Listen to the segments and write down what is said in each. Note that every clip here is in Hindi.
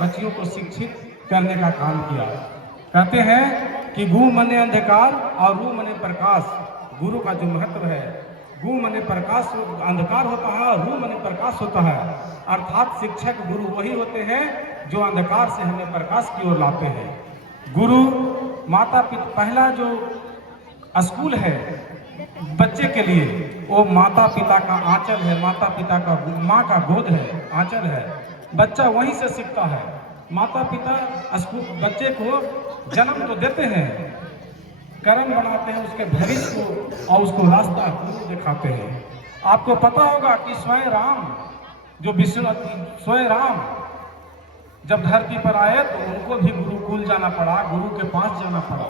बच्चियों को शिक्षित करने का काम किया। कहते हैं कि गु मने अंधकार और रू मने प्रकाश। गुरु का जो महत्व है, गु मने प्रकाश अंधकार होता है और रू मने प्रकाश होता है। अर्थात शिक्षक गुरु वही होते हैं जो अंधकार से हमें प्रकाश की ओर लाते हैं। गुरु माता पिता, पहला जो स्कूल है बच्चे के लिए वो माता पिता का आंचल है, माता पिता का, माँ का गोद है, आंचल है। बच्चा वहीं से सीखता है। माता पिता बच्चे को जन्म तो देते हैं, कर्म बनाते हैं उसके भविष्य को और उसको रास्ता दिखाते हैं। आपको पता होगा कि स्वयं राम, जो स्वयं राम जब धरती पर आए तो उनको भी गुरुकुल जाना पड़ा, गुरु के पास जाना पड़ा।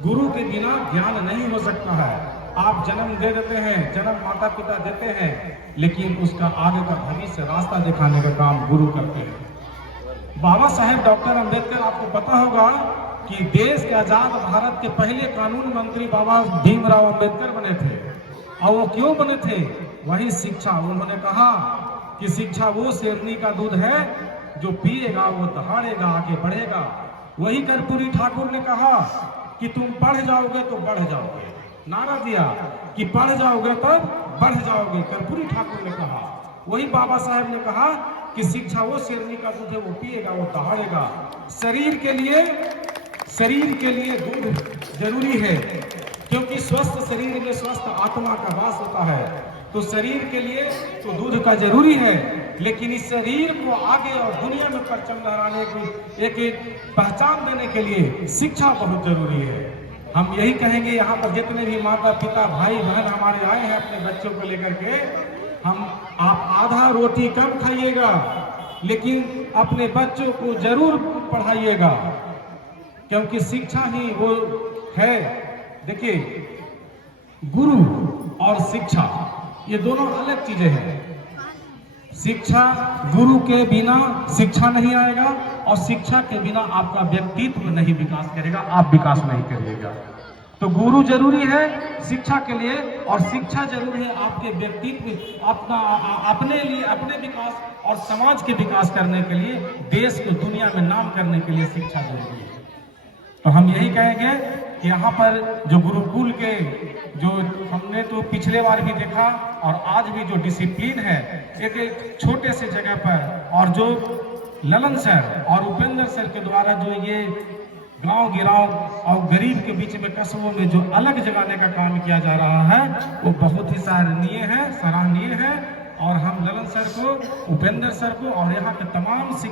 गुरु के बिना ज्ञान नहीं हो सकता है। आप जन्म दे देते हैं, जन्म माता पिता देते हैं, लेकिन उसका आगे का भविष्य रास्ता दिखाने का काम गुरु करते हैं। बाबा साहेब डॉक्टर अंबेडकर, आपको पता होगा कि देश के आजाद भारत के पहले कानून मंत्री बाबा भीमराव अंबेडकर बने थे। और वो क्यों बने थे? वही शिक्षा। उन्होंने कहा कि शिक्षा वो शेरनी का दूध है जो पिएगा वो दहाड़ेगा, आगे बढ़ेगा। वही कर्पूरी ठाकुर ने कहा कि तुम पढ़ जाओगे तो बढ़ जाओगे। नारा दिया कि पढ़ जाओगे तो बढ़ जाओगे, कर्पूरी ठाकुर ने कहा। वही बाबा साहेब ने कहा कि शिक्षा वो शेरनी का दूध है, वो पिएगा वो दहाड़ेगा। शरीर के लिए दूध जरूरी है, क्योंकि स्वस्थ शरीर में स्वस्थ आत्मा का वास होता है। तो शरीर के लिए तो दूध का जरूरी है, लेकिन इस शरीर को आगे और दुनिया में परचम लहराने की एक पहचान देने के लिए शिक्षा बहुत जरूरी है। हम यही कहेंगे, यहाँ पर जितने भी माता पिता भाई बहन हमारे आए हैं अपने बच्चों को लेकर के, आप आधा रोटी कम खाइएगा, लेकिन अपने बच्चों को जरूर पढ़ाइएगा, क्योंकि शिक्षा ही वो है। देखिए, गुरु और शिक्षा ये दोनों अलग चीजें हैं। शिक्षा, गुरु के बिना शिक्षा नहीं आएगा, और शिक्षा के बिना आपका व्यक्तित्व नहीं विकास करेगा, आप विकास नहीं करिएगा। तो गुरु जरूरी है शिक्षा के लिए, और शिक्षा जरूरी है आपके व्यक्तित्व, अपने लिए, अपने विकास और समाज के विकास करने के लिए, देश को दुनिया में नाम करने के लिए शिक्षा जरूरी है। तो हम यही कहेंगे कि यहाँ पर जो गुरुकुल के जो हमने तो पिछले बार भी देखा और आज भी जो डिसिप्लिन है, एक छोटे से जगह पर, और जो ललन सर और उपेंद्र सर के द्वारा जो ये गांव गिराव और गरीब के बीच में कस्बों में जो अलग जगाने का काम किया जा रहा है, वो बहुत ही सराहनीय है। और हम ललन सर को, उपेंद्र सर को और यहाँ के तमाम